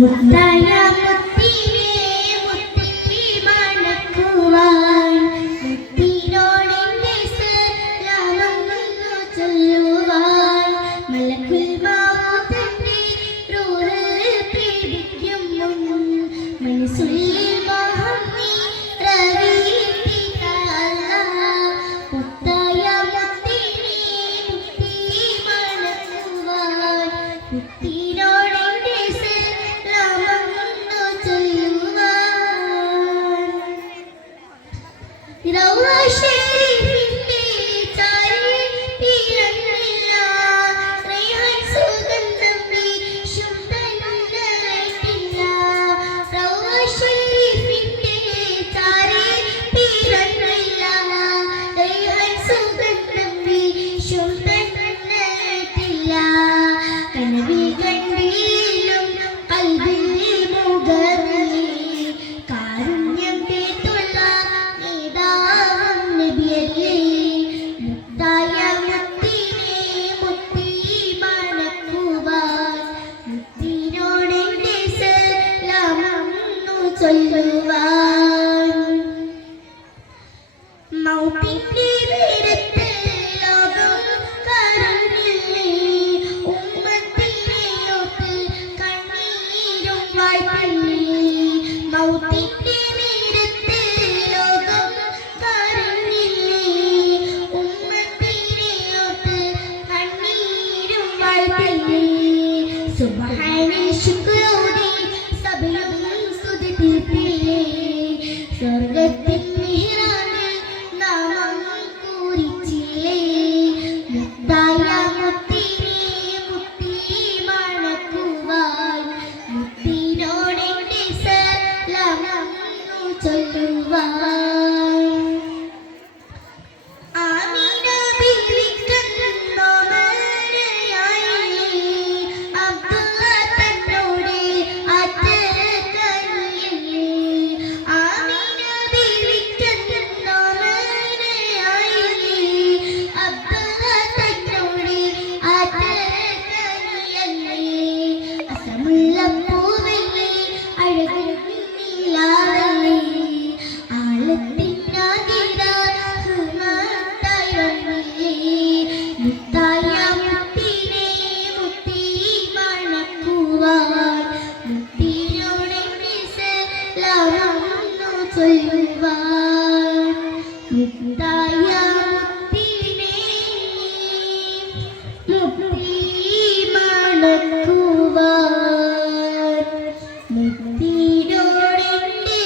മുത്തായ മുത്തിനെ മുത്തി മണക്കുവാൻ മുത്തിനോടെന്റെ സലാമൊന്നു ചൊല്ലുവാൻ മലക്കുൽ മൗത്തിന്റെ റൂഹ് പിടിക്കും മുൻ മനസ്സുള്ളിൽ മോഹം നിറവേറ്റിതാല മുത്തായ മുത്തിനെ മുത്തി മണക്കുവാൻ മുത്തിനോടെന്റെ സലാമൊന്നു ചൊല്ലുവാൻ റൗള ശരീഫിന്റെ ചാരി പിറന്നില്ല റൈഹാൻ സുഗന്ധം വീശും തന്നറയിട്ടില്ല റൗള ശരീഫിന്റെ ചാരി പിറന്നില്ല റൈഹാൻ സുഗന്ധം വീശും തന്നറയിട്ടില്ല കനവിൽ കണ്ടിലും കൽബിൽ മുഖമേ കാരുണ്യം തേത്തുള്ള നേതാവും നബിയല്ലേ മുത്തായ മുത്തിനെ മുത്തി മണക്കുവാൻ മുത്തിനോടെന്റെ സലാമൊന്നു ചൊല്ലുവാൻ മൗത്തിന്റെ നേരത്ത് ലോകം കരഞ്ഞില്ലേ ഉമ്മത്തിനെ ഓർത്ത് കണ്ണീരും വായ്പില്ലേ മൗത്തിന്റെ നേരത്ത് ലോകം കരഞ്ഞില്ലേ ഉമ്മത്തിനെ ഓർത്ത് കണ്ണീരും വായ്പില്ലേ സുബ്ഹാനെ ശുക്രോടെ സബയും സ്തുതി തീർത്തില്ലേ സ്വർഗത്തിൻ മിഹ്റാബിൽ നാമം കുറിച്ചില്ലേ മുത്തായ മുത്തിനെ മുത്തി മണക്കുവാൻ മുത്തിനോടെന്റെ സലാമൊന്നു ചൊല്ലുവാൻ ആമിന ബീവിക്കന്നോമനയായില്ലേ അബ്ദുള്ള തന്നോട് ആറ്റക്കനിയല്ലേ ആമിന ബീവിക്കന്നോമനയായില്ലേ അബ്ദുള്ള തന്നോട് ആറ്റക്കനിയല്ലേ അസമുള്ള പൂവല്ലേ അഴകില്ലാവല്ലേ ആളത്തിനാകിരാഹ്മത്തായി വന്നില്ലേ മുത്തായ മുത്തിനെ മുത്തി മണക്കുവാൻ മുത്തിനോടെന്റെ സലാമൊന്നു ചൊല്ലുവാൻ മുത്തായ മുത്തിനെ മുത്തി മണക്കുവാൻ മുത്തിനോടെന്റെ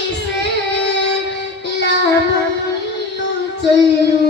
സലാമൊന്നു ചൊല്ലുവാൻ